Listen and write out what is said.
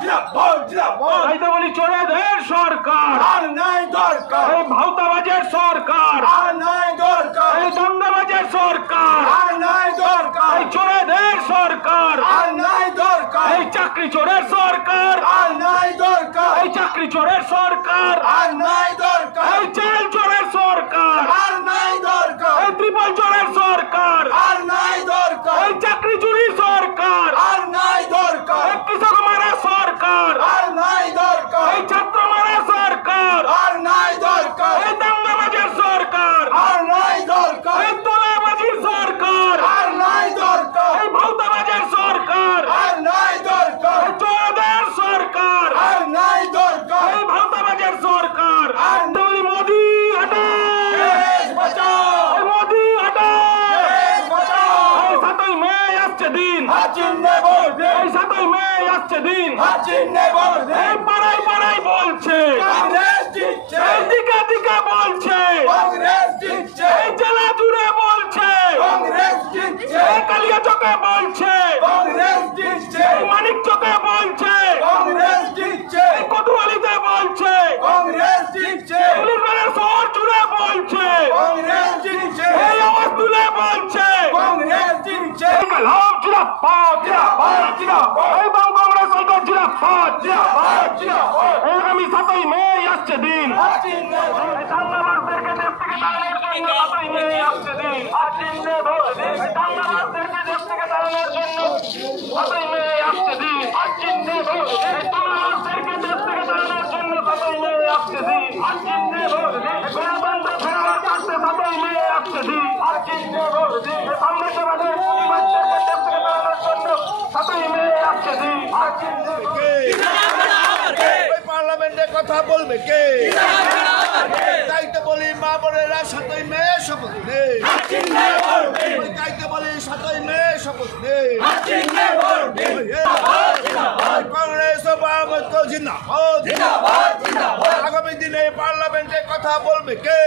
জিরাফত তাই তো বলি চোরেদের সরকার আর নাই দরকার, এই ভাওতাবাজের সরকার আর নাই দরকার, এই দাঙ্গাবাজের সরকার আর নাই দরকার, এই চোরেদের সরকার আর নাই দরকার, এই চাকরি চোরের সরকার আর নাই দরকার, এই চাকরি চোরের সরকার আর নাই দরকার, এই চাল চোরের সরকার আর নাই দরকার, এই ত্রিপল চোরের সরকার আর নাই দরকার, এই চাকরি চুরির সরকার আর নাই দরকার, এই কৃষক মারা সরকার আর নাই দরকার, এই ছাত্র মারা সরকার আর নাই দরকার, এই দাঙ্গাবাজের সরকার আর নাই দরকার, এই তোলাবাজির সরকার আর নাই দরকার, এই ভাওতাবাজের সরকার আর নাই দরকার, এই চোরদের সরকার আর নাই দরকার, এই ভাওতাবাজের সরকার আর বলি মোদি হটা দেশ বাঁচাও, এই মোদি হটা দেশ বাঁচাও, এই 7ই মে আসছে দিন হাসিনে বলবে, এই 7ই মে আসছে দিন হাসিনে বলবে, এই পাড়ায় পাড়ায় বলছে কংগ্রেস জিতছে, এই দিকে দিকে বলছে কংগ্রেস জিতছে, এই জেলা জুড়ে বলছে কংগ্রেস জিতছে, এই কালিয়া চকে বলছে কংগ্রেস জিতছে, এই মানিক চকে বলছে কংগ্রেস জিতছে, এই কটুয়ালিতে বলছে কংগ্রেস জিতছে, পুলিশ বাজার শহর জুড়ে বলছে কংগ্রেস জিতছে, এই আওয়াজ তুলে বলছে কংগ্রেস জিতছে, এই কালাম জিরাফত এই বাম কংগ্রেস সরকার জিরাফত এই আগামী 7ই মে আসছে দিন হাসিনে এই দাঙ্গাবাজদেরকে দেশ থেকে তাড়ানোর জন্য 7ই মে আসছে দিন এই দাঙ্গাবাজদেরকে দেশ থেকে তাড়ানোর জন্য 7ই মে আসছে দিন এই তোলাবাজদেরকে দেশ থেকে তাড়ানোর জন্য 7ই মে আসছে দিন এই গণতন্ত্র ফেরানোর কাছে 7ই মে আসছে দিন এই সাম্রাজ্যবাদের প্রতিবাদদেরকে দেশ থেকে তাড়ানোর জন্য 7ই মে আসছে দিন ওই পার্লামেন্টে কথা বলবে কে? তাই তো বলি মা বোনেরা 7ই মে শপথ নেই, ওই তাই তো বলি 7ই মে শপথ নেই, কংগ্রেস ও বাম ঐক্য জিন্দাবাদ, আগামী দিনে পার্লামেন্টে কথা বলবে কে?